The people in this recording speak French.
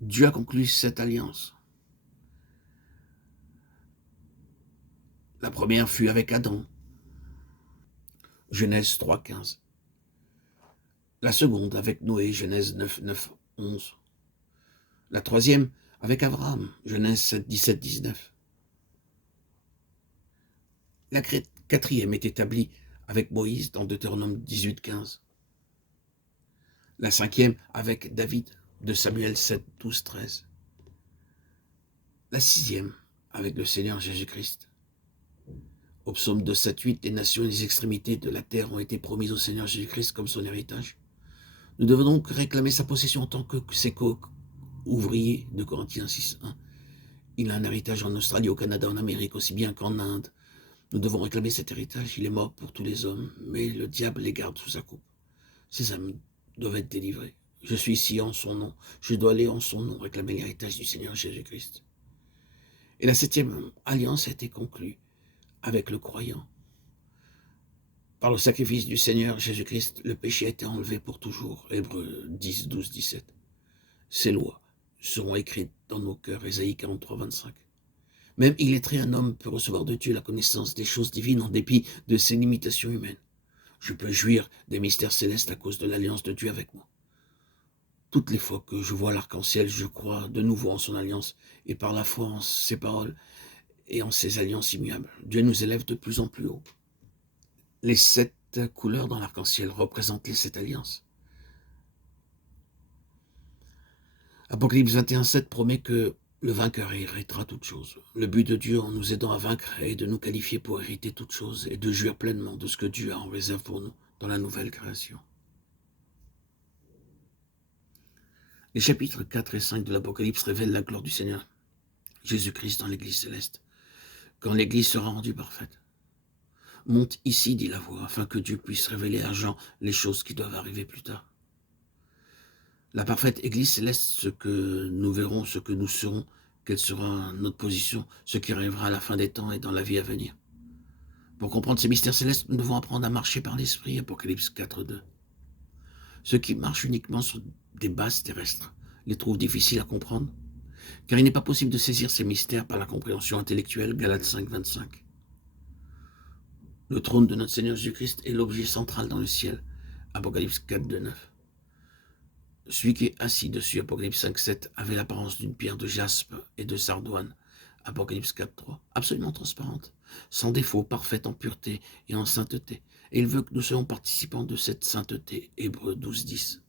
Dieu a conclu cette alliance. La première fut avec Adam, Genèse 3, 15. La seconde avec Noé, Genèse 9, 9, 11. La troisième avec Abraham, Genèse 7, 17, 19. La quatrième est établie avec Moïse dans Deutéronome 18, 15. La cinquième avec David, de Samuel 7, 12, 13. La sixième avec le Seigneur Jésus-Christ. Au psaume 2, 7, 8, les nations et les extrémités de la terre ont été promises au Seigneur Jésus-Christ comme son héritage. Nous devons donc réclamer sa possession en tant que ses co-ouvriers de Corinthiens 6, 1. Il a un héritage en Australie, au Canada, en Amérique, aussi bien qu'en Inde. Nous devons réclamer cet héritage. Il est mort pour tous les hommes, mais le diable les garde sous sa coupe. Ces âmes doivent être délivrées. Je suis ici en son nom. Je dois aller en son nom réclamer l'héritage du Seigneur Jésus-Christ. Et la septième alliance a été conclue avec le croyant. Par le sacrifice du Seigneur Jésus-Christ, le péché a été enlevé pour toujours. Hébreux 10, 12, 17. Ces lois seront écrites dans nos cœurs. Ésaïe 43, 25. Même illettré, un homme peut recevoir de Dieu la connaissance des choses divines en dépit de ses limitations humaines. Je peux jouir des mystères célestes à cause de l'alliance de Dieu avec moi. Toutes les fois que je vois l'arc-en-ciel, je crois de nouveau en son alliance et par la foi en ses paroles et en ses alliances immuables. Dieu nous élève de plus en plus haut. Les 7 couleurs dans l'arc-en-ciel représentent les 7 alliances. Apocalypse 21, 7 promet que le vainqueur héritera toutes choses. Le but de Dieu en nous aidant à vaincre est de nous qualifier pour hériter toutes choses et de jouir pleinement de ce que Dieu a en réserve pour nous dans la nouvelle création. Les chapitres 4 et 5 de l'Apocalypse révèlent la gloire du Seigneur Jésus-Christ dans l'Église céleste, quand l'Église sera rendue parfaite. Monte ici, dit la voix, afin que Dieu puisse révéler à Jean les choses qui doivent arriver plus tard. La parfaite Église céleste, ce que nous verrons, ce que nous serons, quelle sera notre position, ce qui arrivera à la fin des temps et dans la vie à venir. Pour comprendre ces mystères célestes, nous devons apprendre à marcher par l'Esprit, Apocalypse 4, 2. Ceux qui marchent uniquement sur des bases terrestres les trouvent difficiles à comprendre, car il n'est pas possible de saisir ces mystères par la compréhension intellectuelle, Galates 5, 25. Le trône de notre Seigneur Jésus-Christ est l'objet central dans le ciel, Apocalypse 4, 2, 9. Celui qui est assis dessus, Apocalypse 5, 7, avait l'apparence d'une pierre de jaspe et de sardoine, Apocalypse 4, 3, absolument transparente, sans défaut, parfaite en pureté et en sainteté. Et il veut que nous soyons participants de cette sainteté, Hébreux 12, 10.